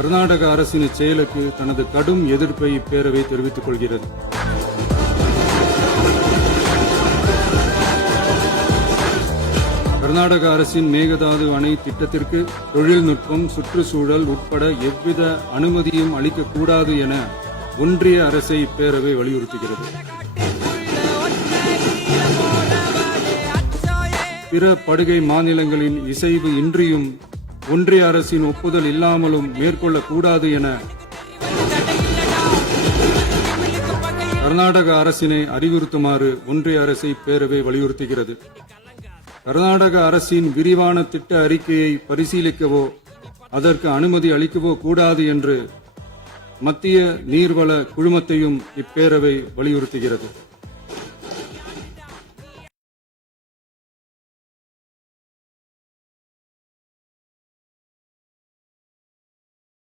கர்நாடக அரசின் செயலுக்கு தனது கடும் எதிர்ப்பை இப்பேரவை தெரிவித்துக் கொள்கிறது. கர்நாடக அரசின் மேகதாது அணை திட்டத்திற்கு தொழில்நுட்பம், சுற்றுச்சூழல் உட்பட எவ்வித அனுமதியும் அளிக்கக்கூடாது என ஒன்றிய அரசை இப்பேரவை வலியுறுத்துகிறது. பிற படுகை மாநிலங்களின் இசைவு இன்றியும் ஒன்றிய அரசின் ஒப்புதல் இல்லாமலும் மேற்கொள்ளக்கூடாது என கர்நாடக அரசினை அறிவுறுத்துமாறு ஒன்றிய அரசை பேரவை வலியுறுத்துகிறது. கர்நாடக அரசின் விரிவான திட்ட அறிக்கையை பரிசீலிக்கவோ அதற்கு அனுமதி அளிக்கவோ கூடாது என்று மத்திய நீர்வள குழுமத்தையும் இப்பேரவை வலியுறுத்துகிறது.